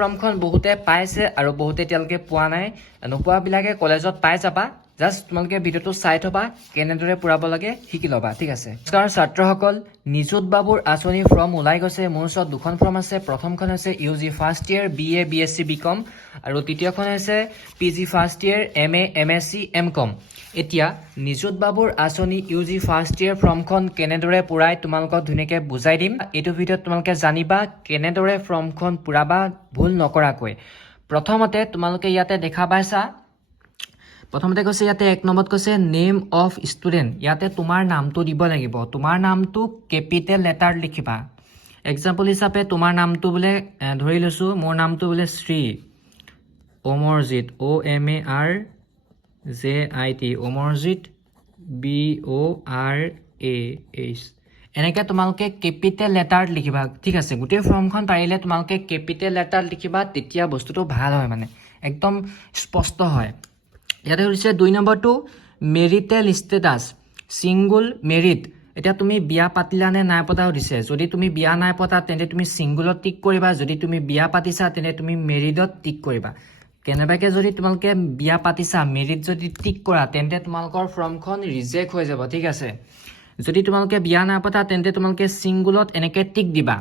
ফৰ্মখন বহুতে পাইছে আৰু বহুতে এতিয়ালৈকে পোৱা নাই নোপোৱাবিলাকে কলেজত পাই যাবা জাষ্ট তোমালোকে ভিডিঅ'টো চাই থবা কেনেদৰে পুৰাব লাগে শিকি ল'বা ঠিক আছে নমস্কাৰ ছাত্ৰসকল নিযুত বাবুৰ আঁচনি ফৰ্ম ওলাই গৈছে মোৰ ওচৰত দুখন ফৰ্ম আছে প্ৰথমখন হৈছে UG first year BA BSc BCom আৰু তৃতীয়খন হৈছে PG first year MA MSc MCom এতিয়া নিযুত বাবুৰ আঁচনি ইউজি ফাৰ্ষ্ট ইয়েৰ ফৰ্মখন কেনেদৰে পুৰাই তোমালোকক ধুনীয়াকৈ বুজাই দিম এইটো ভিডিঅ'ত তোমালোকে জানিবা কেনেদৰে ফৰ্মখন পুৰাবা ভুল নকৰাকৈ প্ৰথমতে তোমালোকে ইয়াতে দেখা পাইছা প্ৰথমতে কৈছে ইয়াতে এক নম্বৰত কৈছে নেম অফ ষ্টুডেণ্ট ইয়াতে তোমাৰ নামটো দিব লাগিব তোমাৰ নামটো কেপিটেল লেটাৰ লিখিবা এক্সাম্পল হিচাপে তোমাৰ নামটো বোলে ধৰি লৈছোঁ মোৰ নামটো বোলে শ্ৰী অমৰজিৎ OMARJIT অমৰজিৎ BORAH এনেকৈ তোমালোকে কেপিটেল লেটাৰ লিখিবা ঠিক আছে গোটেই ফৰ্মখন পাৰিলে তোমালোকে কেপিটেল লেটাৰ লিখিবা তেতিয়া বস্তুটো ভাল হয় মানে একদম স্পষ্ট হয় ইয়াতে হৈছে 2 নম্বৰটো মেৰিটেল ষ্টেটাছ সিঙ্গল মেৰিট এতিয়া তুমি বিয়া পাতিলা নে নাই পতা দিছে যদি তুমি বিয়া নাই পতা তেন্তে তুমি সিঙ্গলত টিক কৰিবা যদি তুমি বিয়া পাতিছা তেন্তে তুমি মেৰিডত টিক কৰিবা কেনেবাকে যদি তোমালোকে বিয়া পাতিছা মেৰিট যদি টিক কৰা তেন্তে তোমালোকৰ ফৰ্মখন ৰিজেক্ট হৈ যাব ঠিক আছে যদি তোমালোকে বিয়া নাই পতা তেন্তে তোমালোকে সিঙ্গলত এনেকৈ টিক দিবা